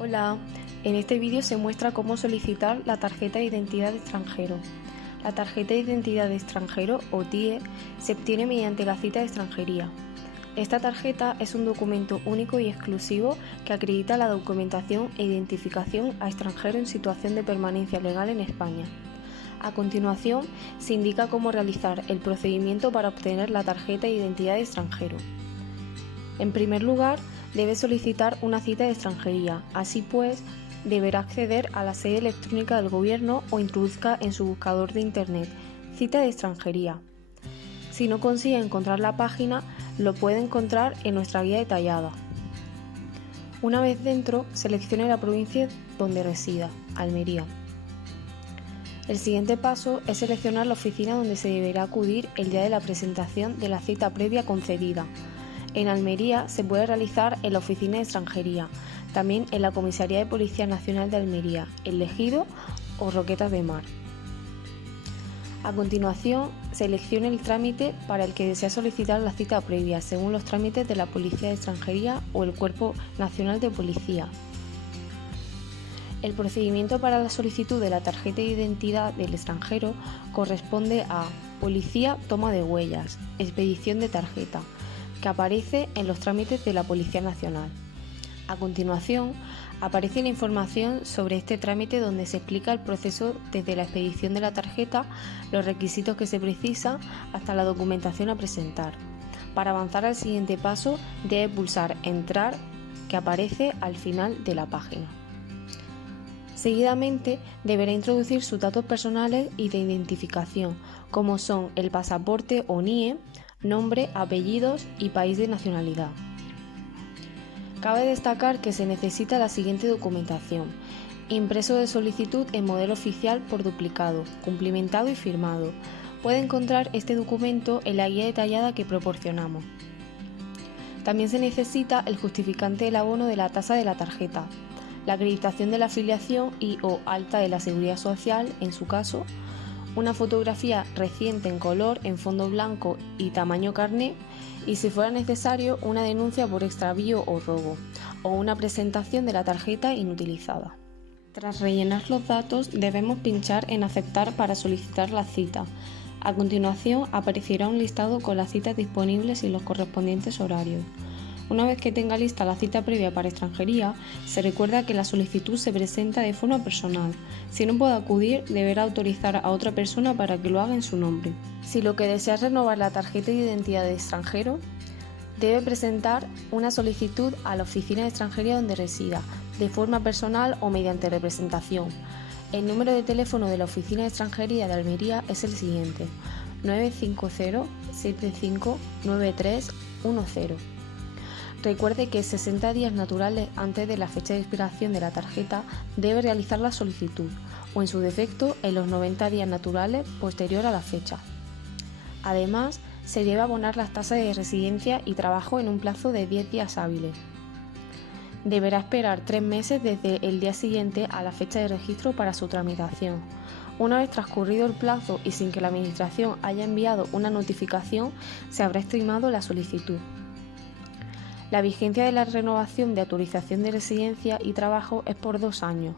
Hola, en este vídeo se muestra cómo solicitar la tarjeta de identidad de extranjero. La tarjeta de identidad de extranjero, o TIE, se obtiene mediante la cita de extranjería. Esta tarjeta es un documento único y exclusivo que acredita la documentación e identificación a extranjero en situación de permanencia legal en España. A continuación, se indica cómo realizar el procedimiento para obtener la tarjeta de identidad de extranjero. En primer lugar, debe solicitar una cita de extranjería. Así pues, deberá acceder a la sede electrónica del Gobierno o introduzca en su buscador de Internet cita de extranjería. Si no consigue encontrar la página, lo puede encontrar en nuestra guía detallada. Una vez dentro, seleccione la provincia donde resida, Almería. El siguiente paso es seleccionar la oficina donde se deberá acudir el día de la presentación de la cita previa concedida. En Almería se puede realizar en la Oficina de Extranjería, también en la Comisaría de Policía Nacional de Almería, El Ejido o Roquetas de Mar. A continuación, seleccione el trámite para el que desea solicitar la cita previa, según los trámites de la Policía de Extranjería o el Cuerpo Nacional de Policía. El procedimiento para la solicitud de la tarjeta de identidad del extranjero corresponde a Policía toma de huellas, expedición de tarjeta, que aparece en los trámites de la Policía Nacional. A continuación, aparece la información sobre este trámite donde se explica el proceso desde la expedición de la tarjeta, los requisitos que se precisan hasta la documentación a presentar. Para avanzar al siguiente paso, debe pulsar Entrar, que aparece al final de la página. Seguidamente, deberá introducir sus datos personales y de identificación, como son el pasaporte o NIE, nombre, apellidos y país de nacionalidad. Cabe destacar que se necesita la siguiente documentación: impreso de solicitud en modelo oficial por duplicado, cumplimentado y firmado. Puede encontrar este documento en la guía detallada que proporcionamos. También se necesita el justificante del abono de la tasa de la tarjeta, la acreditación de la afiliación y o alta de la Seguridad Social, en su caso, una fotografía reciente en color en fondo blanco y tamaño carné, y si fuera necesario una denuncia por extravío o robo, o una presentación de la tarjeta inutilizada. Tras rellenar los datos, debemos pinchar en Aceptar para solicitar la cita. A continuación aparecerá un listado con las citas disponibles y los correspondientes horarios. Una vez que tenga lista la cita previa para extranjería, se recuerda que la solicitud se presenta de forma personal. Si no puede acudir, deberá autorizar a otra persona para que lo haga en su nombre. Si lo que desea es renovar la tarjeta de identidad de extranjero, debe presentar una solicitud a la oficina de extranjería donde resida, de forma personal o mediante representación. El número de teléfono de la oficina de extranjería de Almería es el siguiente: 950 75 9310. Recuerde que 60 días naturales antes de la fecha de expiración de la tarjeta debe realizar la solicitud, o en su defecto en los 90 días naturales posterior a la fecha. Además, se debe abonar las tasas de residencia y trabajo en un plazo de 10 días hábiles. Deberá esperar 3 meses desde el día siguiente a la fecha de registro para su tramitación. Una vez transcurrido el plazo y sin que la Administración haya enviado una notificación, se habrá estimado la solicitud. La vigencia de la renovación de autorización de residencia y trabajo es por 2 años.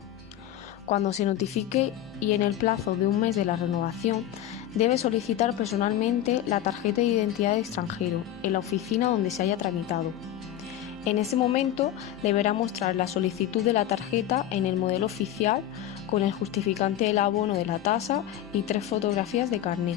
Cuando se notifique y en el plazo de un mes de la renovación, debe solicitar personalmente la tarjeta de identidad de extranjero en la oficina donde se haya tramitado. En ese momento deberá mostrar la solicitud de la tarjeta en el modelo oficial con el justificante del abono de la tasa y 3 fotografías de carné.